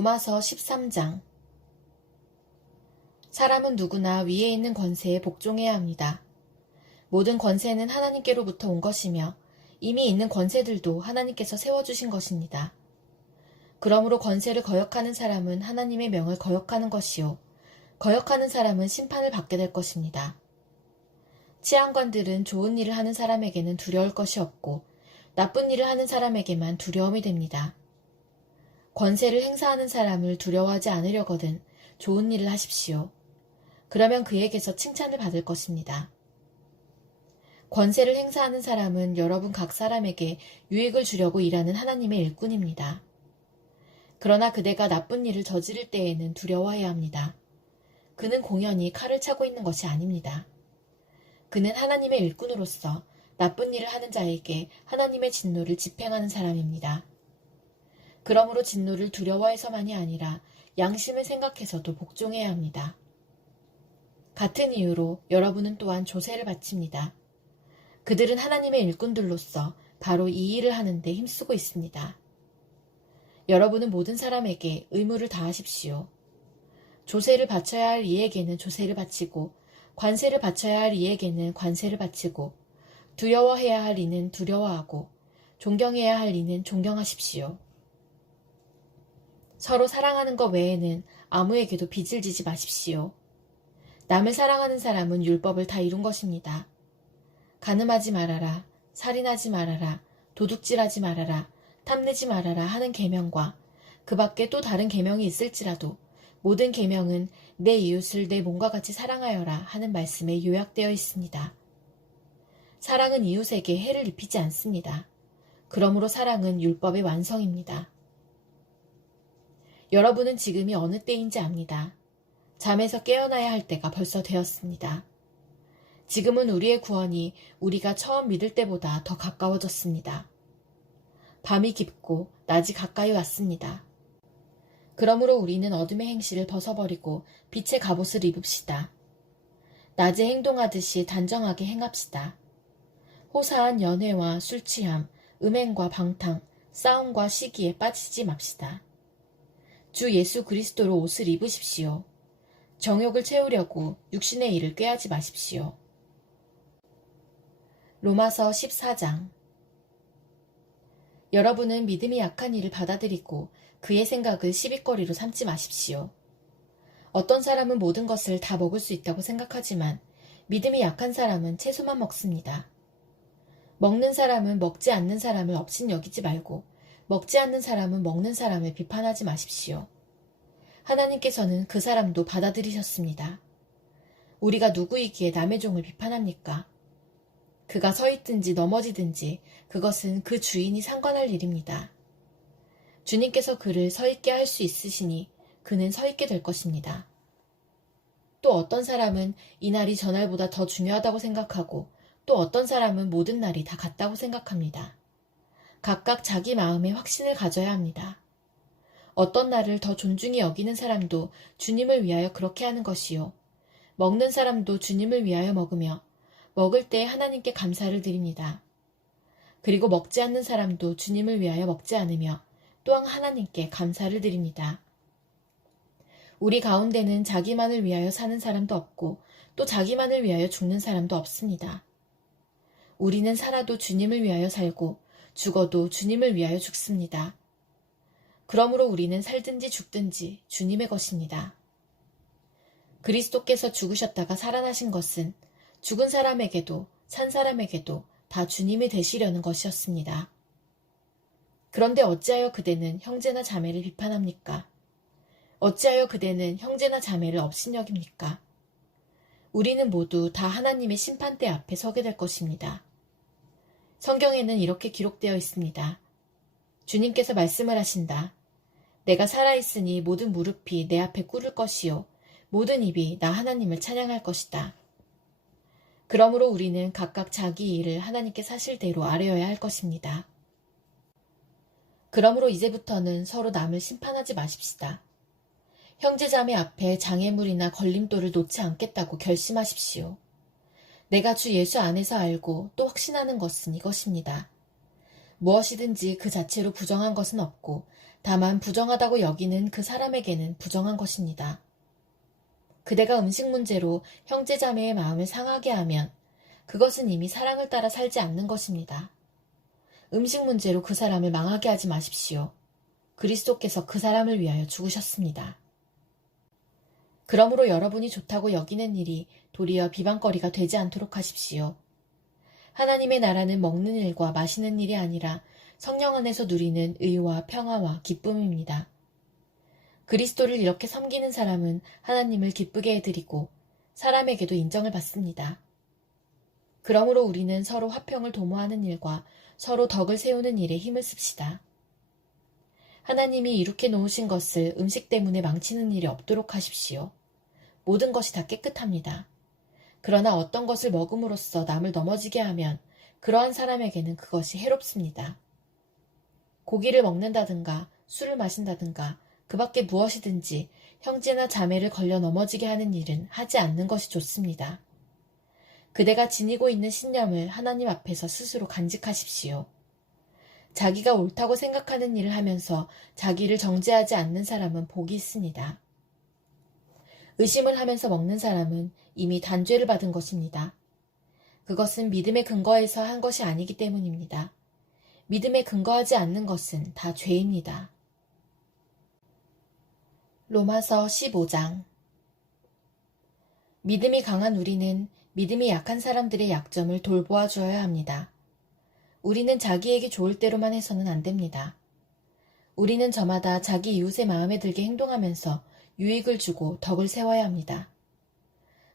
로마서 13장. 사람은 누구나 위에 있는 권세에 복종해야 합니다. 모든 권세는 하나님께로부터 온 것이며 이미 있는 권세들도 하나님께서 세워주신 것입니다. 그러므로 권세를 거역하는 사람은 하나님의 명을 거역하는 것이요, 거역하는 사람은 심판을 받게 될 것입니다. 치안관들은 좋은 일을 하는 사람에게는 두려울 것이 없고 나쁜 일을 하는 사람에게만 두려움이 됩니다. 권세를 행사하는 사람을 두려워하지 않으려거든 좋은 일을 하십시오. 그러면 그에게서 칭찬을 받을 것입니다. 권세를 행사하는 사람은 여러분 각 사람에게 유익을 주려고 일하는 하나님의 일꾼입니다. 그러나 그대가 나쁜 일을 저지를 때에는 두려워해야 합니다. 그는 공연히 칼을 차고 있는 것이 아닙니다. 그는 하나님의 일꾼으로서 나쁜 일을 하는 자에게 하나님의 진노를 집행하는 사람입니다. 그러므로 진노를 두려워해서만이 아니라 양심을 생각해서도 복종해야 합니다. 같은 이유로 여러분은 또한 조세를 바칩니다. 그들은 하나님의 일꾼들로서 바로 이 일을 하는데 힘쓰고 있습니다. 여러분은 모든 사람에게 의무를 다하십시오. 조세를 바쳐야 할 이에게는 조세를 바치고 관세를 바쳐야 할 이에게는 관세를 바치고 두려워해야 할 이는 두려워하고 존경해야 할 이는 존경하십시오. 서로 사랑하는 것 외에는 아무에게도 빚을 지지 마십시오. 남을 사랑하는 사람은 율법을 다 이룬 것입니다. 간음하지 말아라, 살인하지 말아라, 도둑질하지 말아라, 탐내지 말아라 하는 계명과 그 밖에 또 다른 계명이 있을지라도 모든 계명은 내 이웃을 내 몸과 같이 사랑하여라 하는 말씀에 요약되어 있습니다. 사랑은 이웃에게 해를 입히지 않습니다. 그러므로 사랑은 율법의 완성입니다. 여러분은 지금이 어느 때인지 압니다. 잠에서 깨어나야 할 때가 벌써 되었습니다. 지금은 우리의 구원이 우리가 처음 믿을 때보다 더 가까워졌습니다. 밤이 깊고 낮이 가까이 왔습니다. 그러므로 우리는 어둠의 행실을 벗어버리고 빛의 갑옷을 입읍시다. 낮에 행동하듯이 단정하게 행합시다. 호사한 연회와 술취함, 음행과 방탕, 싸움과 시기에 빠지지 맙시다. 주 예수 그리스도로 옷을 입으십시오. 정욕을 채우려고 육신의 일을 꾀하지 마십시오. 로마서 14장. 여러분은 믿음이 약한 이를 받아들이고 그의 생각을 시비거리로 삼지 마십시오. 어떤 사람은 모든 것을 다 먹을 수 있다고 생각하지만 믿음이 약한 사람은 채소만 먹습니다. 먹는 사람은 먹지 않는 사람을 업신여기지 말고 먹지 않는 사람은 먹는 사람을 비판하지 마십시오. 하나님께서는 그 사람도 받아들이셨습니다. 우리가 누구이기에 남의 종을 비판합니까? 그가 서 있든지 넘어지든지 그것은 그 주인이 상관할 일입니다. 주님께서 그를 서 있게 할 수 있으시니 그는 서 있게 될 것입니다. 또 어떤 사람은 이 날이 저날보다 더 중요하다고 생각하고 또 어떤 사람은 모든 날이 다 같다고 생각합니다. 각각 자기 마음에 확신을 가져야 합니다. 어떤 날을 더 존중히 여기는 사람도 주님을 위하여 그렇게 하는 것이요. 먹는 사람도 주님을 위하여 먹으며 먹을 때 하나님께 감사를 드립니다. 그리고 먹지 않는 사람도 주님을 위하여 먹지 않으며 또한 하나님께 감사를 드립니다. 우리 가운데는 자기만을 위하여 사는 사람도 없고 또 자기만을 위하여 죽는 사람도 없습니다. 우리는 살아도 주님을 위하여 살고 죽어도 주님을 위하여 죽습니다. 그러므로 우리는 살든지 죽든지 주님의 것입니다. 그리스도께서 죽으셨다가 살아나신 것은 죽은 사람에게도 산 사람에게도 다 주님이 되시려는 것이었습니다. 그런데 어찌하여 그대는 형제나 자매를 비판합니까? 어찌하여 그대는 형제나 자매를 업신여깁니까? 우리는 모두 다 하나님의 심판대 앞에 서게 될 것입니다. 성경에는 이렇게 기록되어 있습니다. 주님께서 말씀을 하신다. 내가 살아있으니 모든 무릎이 내 앞에 꿇을 것이요 모든 입이 나 하나님을 찬양할 것이다. 그러므로 우리는 각각 자기 일을 하나님께 사실대로 아뢰어야 할 것입니다. 그러므로 이제부터는 서로 남을 심판하지 마십시다. 형제자매 앞에 장애물이나 걸림돌을 놓지 않겠다고 결심하십시오. 내가 주 예수 안에서 알고 또 확신하는 것은 이것입니다. 무엇이든지 그 자체로 부정한 것은 없고 다만 부정하다고 여기는 그 사람에게는 부정한 것입니다. 그대가 음식 문제로 형제자매의 마음을 상하게 하면 그것은 이미 사랑을 따라 살지 않는 것입니다. 음식 문제로 그 사람을 망하게 하지 마십시오. 그리스도께서 그 사람을 위하여 죽으셨습니다. 그러므로 여러분이 좋다고 여기는 일이 도리어 비방거리가 되지 않도록 하십시오. 하나님의 나라는 먹는 일과 마시는 일이 아니라 성령 안에서 누리는 의와 평화와 기쁨입니다. 그리스도를 이렇게 섬기는 사람은 하나님을 기쁘게 해드리고 사람에게도 인정을 받습니다. 그러므로 우리는 서로 화평을 도모하는 일과 서로 덕을 세우는 일에 힘을 씁시다. 하나님이 이룩해 놓으신 것을 음식 때문에 망치는 일이 없도록 하십시오. 모든 것이 다 깨끗합니다. 그러나 어떤 것을 먹음으로써 남을 넘어지게 하면 그러한 사람에게는 그것이 해롭습니다. 고기를 먹는다든가 술을 마신다든가 그 밖에 무엇이든지 형제나 자매를 걸려 넘어지게 하는 일은 하지 않는 것이 좋습니다. 그대가 지니고 있는 신념을 하나님 앞에서 스스로 간직하십시오. 자기가 옳다고 생각하는 일을 하면서 자기를 정죄하지 않는 사람은 복이 있습니다. 의심을 하면서 먹는 사람은 이미 단죄를 받은 것입니다. 그것은 믿음의 근거에서 한 것이 아니기 때문입니다. 믿음에 근거하지 않는 것은 다 죄입니다. 로마서 15장. 믿음이 강한 우리는 믿음이 약한 사람들의 약점을 돌보아 주어야 합니다. 우리는 자기에게 좋을 대로만 해서는 안 됩니다. 우리는 저마다 자기 이웃의 마음에 들게 행동하면서 유익을 주고 덕을 세워야 합니다.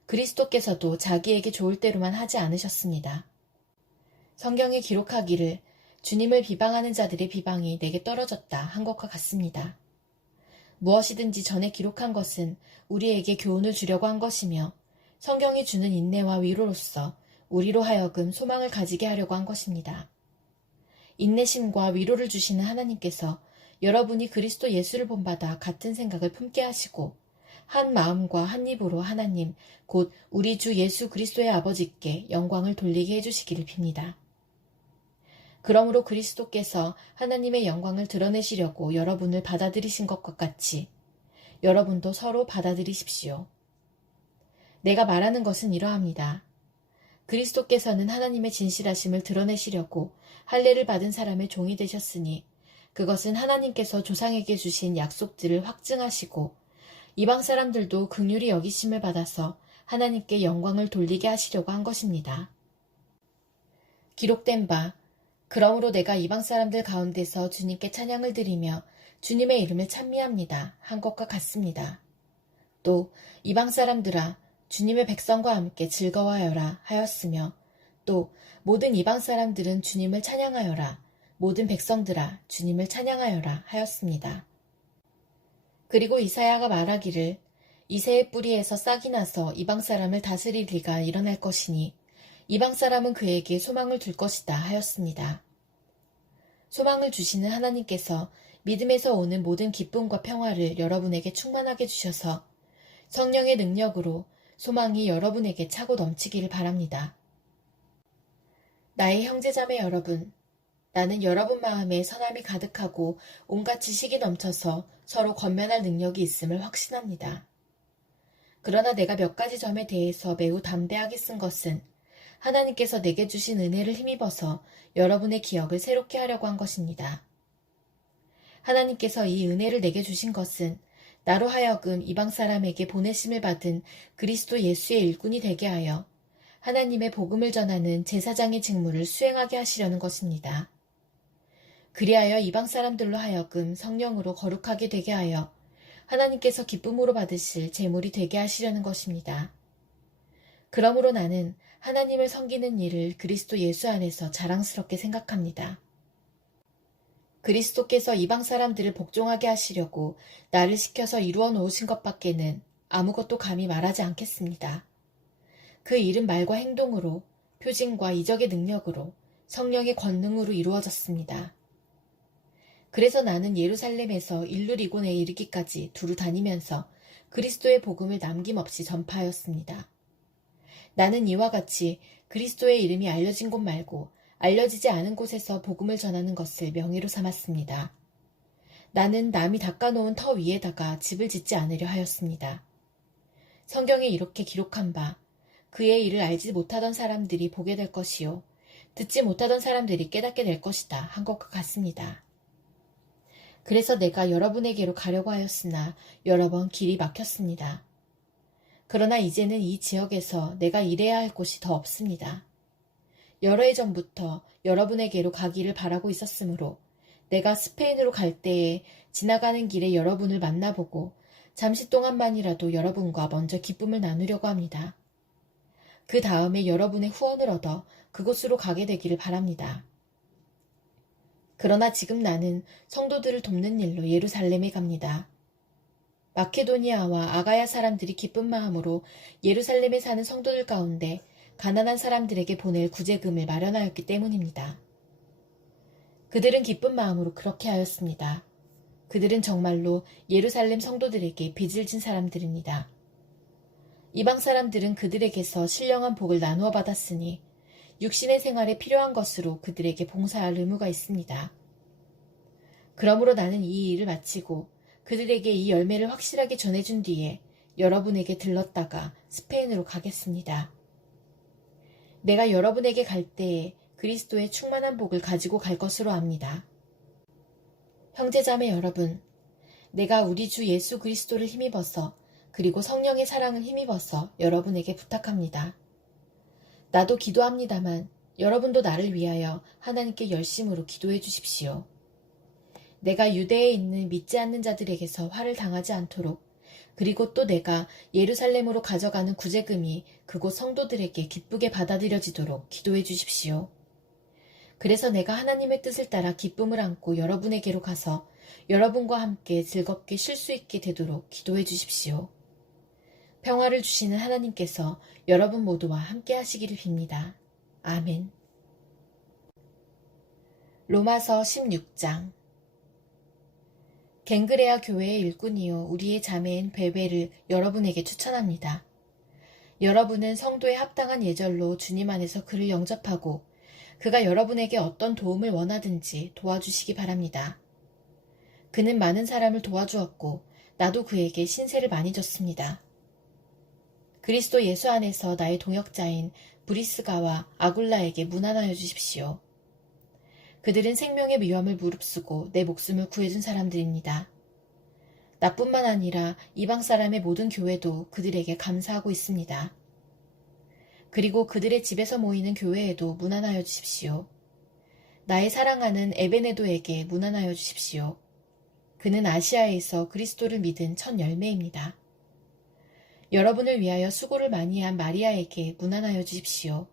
그리스도께서도 자기에게 좋을 대로만 하지 않으셨습니다. 성경에 기록하기를 주님을 비방하는 자들의 비방이 내게 떨어졌다 한 것과 같습니다. 무엇이든지 전에 기록한 것은 우리에게 교훈을 주려고 한 것이며 성경이 주는 인내와 위로로서 우리로 하여금 소망을 가지게 하려고 한 것입니다. 인내심과 위로를 주시는 하나님께서 여러분이 그리스도 예수를 본받아 같은 생각을 품게 하시고 한 마음과 한 입으로 하나님 곧 우리 주 예수 그리스도의 아버지께 영광을 돌리게 해주시기를 빕니다. 그러므로 그리스도께서 하나님의 영광을 드러내시려고 여러분을 받아들이신 것과 같이 여러분도 서로 받아들이십시오. 내가 말하는 것은 이러합니다. 그리스도께서는 하나님의 진실하심을 드러내시려고 할례를 받은 사람의 종이 되셨으니 그것은 하나님께서 조상에게 주신 약속들을 확증하시고 이방 사람들도 긍휼히 여기심을 받아서 하나님께 영광을 돌리게 하시려고 한 것입니다. 기록된 바 그러므로 내가 이방 사람들 가운데서 주님께 찬양을 드리며 주님의 이름을 찬미합니다 한 것과 같습니다. 또 이방 사람들아 주님의 백성과 함께 즐거워하여라 하였으며 또 모든 이방 사람들은 주님을 찬양하여라 모든 백성들아 주님을 찬양하여라 하였습니다. 그리고 이사야가 말하기를 이새의 뿌리에서 싹이 나서 이방 사람을 다스릴 리가 일어날 것이니 이방 사람은 그에게 소망을 둘 것이다 하였습니다. 소망을 주시는 하나님께서 믿음에서 오는 모든 기쁨과 평화를 여러분에게 충만하게 주셔서 성령의 능력으로 소망이 여러분에게 차고 넘치기를 바랍니다. 나의 형제자매 여러분, 나는 여러분 마음에 선함이 가득하고 온갖 지식이 넘쳐서 서로 권면할 능력이 있음을 확신합니다. 그러나 내가 몇 가지 점에 대해서 매우 담대하게 쓴 것은 하나님께서 내게 주신 은혜를 힘입어서 여러분의 기억을 새롭게 하려고 한 것입니다. 하나님께서 이 은혜를 내게 주신 것은 나로 하여금 이방 사람에게 보내심을 받은 그리스도 예수의 일꾼이 되게 하여 하나님의 복음을 전하는 제사장의 직무를 수행하게 하시려는 것입니다. 그리하여 이방 사람들로 하여금 성령으로 거룩하게 되게 하여 하나님께서 기쁨으로 받으실 제물이 되게 하시려는 것입니다. 그러므로 나는 하나님을 섬기는 일을 그리스도 예수 안에서 자랑스럽게 생각합니다. 그리스도께서 이방 사람들을 복종하게 하시려고 나를 시켜서 이루어 놓으신 것밖에는 아무것도 감히 말하지 않겠습니다. 그 일은 말과 행동으로, 표징과 이적의 능력으로, 성령의 권능으로 이루어졌습니다. 그래서 나는 예루살렘에서 일루리곤에 이르기까지 두루 다니면서 그리스도의 복음을 남김없이 전파하였습니다. 나는 이와 같이 그리스도의 이름이 알려진 곳 말고 알려지지 않은 곳에서 복음을 전하는 것을 명예로 삼았습니다. 나는 남이 닦아놓은 터 위에다가 집을 짓지 않으려 하였습니다. 성경에 이렇게 기록한 바 그의 일을 알지 못하던 사람들이 보게 될 것이요 듣지 못하던 사람들이 깨닫게 될 것이다 한 것과 같습니다. 그래서 내가 여러분에게로 가려고 하였으나 여러 번 길이 막혔습니다. 그러나 이제는 이 지역에서 내가 일해야 할 곳이 더 없습니다. 여러 해 전부터 여러분에게로 가기를 바라고 있었으므로 내가 스페인으로 갈 때에 지나가는 길에 여러분을 만나보고 잠시 동안만이라도 여러분과 먼저 기쁨을 나누려고 합니다. 그 다음에 여러분의 후원을 얻어 그곳으로 가게 되기를 바랍니다. 그러나 지금 나는 성도들을 돕는 일로 예루살렘에 갑니다. 마케도니아와 아가야 사람들이 기쁜 마음으로 예루살렘에 사는 성도들 가운데 가난한 사람들에게 보낼 구제금을 마련하였기 때문입니다. 그들은 기쁜 마음으로 그렇게 하였습니다. 그들은 정말로 예루살렘 성도들에게 빚을 진 사람들입니다. 이방 사람들은 그들에게서 신령한 복을 나누어 받았으니 육신의 생활에 필요한 것으로 그들에게 봉사할 의무가 있습니다. 그러므로 나는 이 일을 마치고 그들에게 이 열매를 확실하게 전해준 뒤에 여러분에게 들렀다가 스페인으로 가겠습니다. 내가 여러분에게 갈 때에 그리스도의 충만한 복을 가지고 갈 것으로 압니다. 형제자매 여러분, 내가 우리 주 예수 그리스도를 힘입어서 그리고 성령의 사랑을 힘입어서 여러분에게 부탁합니다. 나도 기도합니다만 여러분도 나를 위하여 하나님께 열심으로 기도해 주십시오. 내가 유대에 있는 믿지 않는 자들에게서 화를 당하지 않도록 그리고 또 내가 예루살렘으로 가져가는 구제금이 그곳 성도들에게 기쁘게 받아들여지도록 기도해 주십시오. 그래서 내가 하나님의 뜻을 따라 기쁨을 안고 여러분에게로 가서 여러분과 함께 즐겁게 쉴 수 있게 되도록 기도해 주십시오. 평화를 주시는 하나님께서 여러분 모두와 함께 하시기를 빕니다. 아멘. 로마서 16장. 갱그레아 교회의 일꾼이요 우리의 자매인 베베를 여러분에게 추천합니다. 여러분은 성도의 합당한 예절로 주님 안에서 그를 영접하고 그가 여러분에게 어떤 도움을 원하든지 도와주시기 바랍니다. 그는 많은 사람을 도와주었고 나도 그에게 신세를 많이 졌습니다. 그리스도 예수 안에서 나의 동역자인 브리스가와 아굴라에게 문안하여 주십시오. 그들은 생명의 위험을 무릅쓰고 내 목숨을 구해준 사람들입니다. 나뿐만 아니라 이방 사람의 모든 교회도 그들에게 감사하고 있습니다. 그리고 그들의 집에서 모이는 교회에도 문안하여 주십시오. 나의 사랑하는 에베네도에게 문안하여 주십시오. 그는 아시아에서 그리스도를 믿은 첫 열매입니다. 여러분을 위하여 수고를 많이 한 마리아에게 문안하여 주십시오.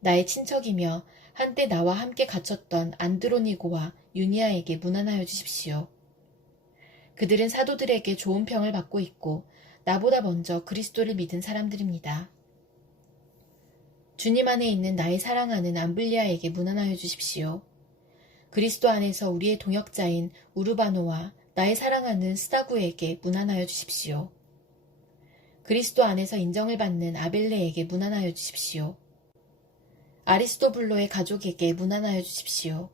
나의 친척이며 한때 나와 함께 갇혔던 안드로니고와 유니아에게 문안하여 주십시오. 그들은 사도들에게 좋은 평을 받고 있고 나보다 먼저 그리스도를 믿은 사람들입니다. 주님 안에 있는 나의 사랑하는 암블리아에게 문안하여 주십시오. 그리스도 안에서 우리의 동역자인 우르바노와 나의 사랑하는 스다구에게 문안하여 주십시오. 그리스도 안에서 인정을 받는 아벨레에게 문안하여 주십시오. 아리스토블로의 가족에게 문안하여 주십시오.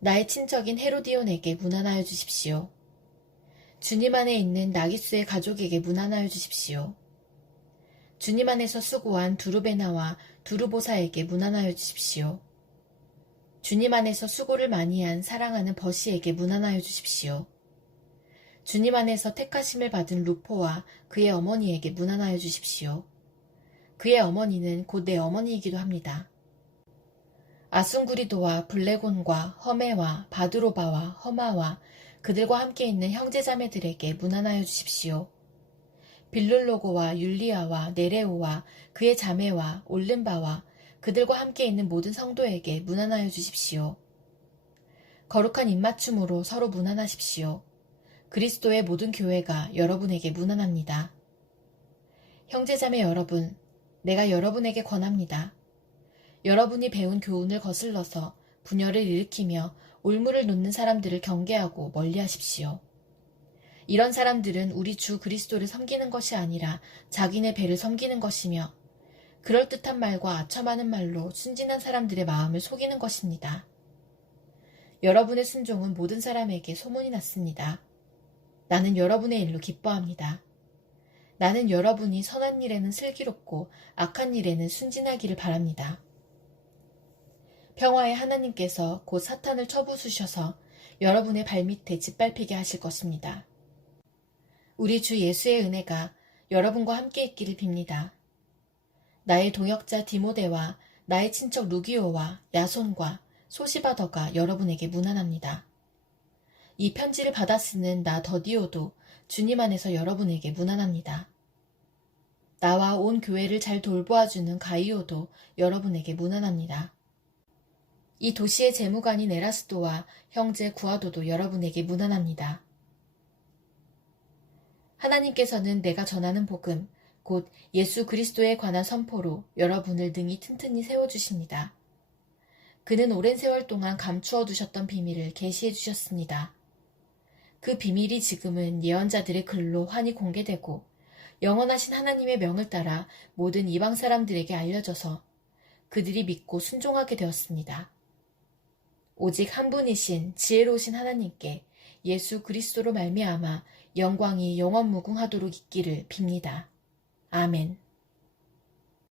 나의 친척인 헤로디온에게 문안하여 주십시오. 주님 안에 있는 나기수의 가족에게 문안하여 주십시오. 주님 안에서 수고한 두루베나와 두루보사에게 문안하여 주십시오. 주님 안에서 수고를 많이 한 사랑하는 버시에게 문안하여 주십시오. 주님 안에서 택하심을 받은 루포와 그의 어머니에게 문안하여 주십시오. 그의 어머니는 곧 내 어머니이기도 합니다. 아순구리도와 블레곤과 허메와 바드로바와 허마와 그들과 함께 있는 형제자매들에게 문안하여 주십시오. 빌룰로고와 율리아와 네레오와 그의 자매와 올른바와 그들과 함께 있는 모든 성도에게 문안하여 주십시오. 거룩한 입맞춤으로 서로 문안하십시오. 그리스도의 모든 교회가 여러분에게 문안합니다. 형제자매 여러분, 내가 여러분에게 권합니다. 여러분이 배운 교훈을 거슬러서 분열을 일으키며 올무를 놓는 사람들을 경계하고 멀리하십시오. 이런 사람들은 우리 주 그리스도를 섬기는 것이 아니라 자기네 배를 섬기는 것이며 그럴듯한 말과 아첨하는 말로 순진한 사람들의 마음을 속이는 것입니다. 여러분의 순종은 모든 사람에게 소문이 났습니다. 나는 여러분의 일로 기뻐합니다. 나는 여러분이 선한 일에는 슬기롭고 악한 일에는 순진하기를 바랍니다. 평화의 하나님께서 곧 사탄을 쳐부수셔서 여러분의 발밑에 짓밟히게 하실 것입니다. 우리 주 예수의 은혜가 여러분과 함께 있기를 빕니다. 나의 동역자 디모데와 나의 친척 루기오와 야손과 소시바더가 여러분에게 문안합니다. 이 편지를 받아 쓰는 나 더디오도 주님 안에서 여러분에게 문안합니다. 나와 온 교회를 잘 돌보아주는 가이오도 여러분에게 문안합니다. 이 도시의 재무관인 에라스도와 형제 구아도도 여러분에게 문안합니다. 하나님께서는 내가 전하는 복음, 곧 예수 그리스도에 관한 선포로 여러분을 능히 튼튼히 세워주십니다. 그는 오랜 세월 동안 감추어 두셨던 비밀을 계시해 주셨습니다. 그 비밀이 지금은 예언자들의 글로 환히 공개되고 영원하신 하나님의 명을 따라 모든 이방 사람들에게 알려져서 그들이 믿고 순종하게 되었습니다. 오직 한 분이신 지혜로우신 하나님께 예수 그리스도로 말미암아 영광이 영원무궁하도록 있기를 빕니다. 아멘.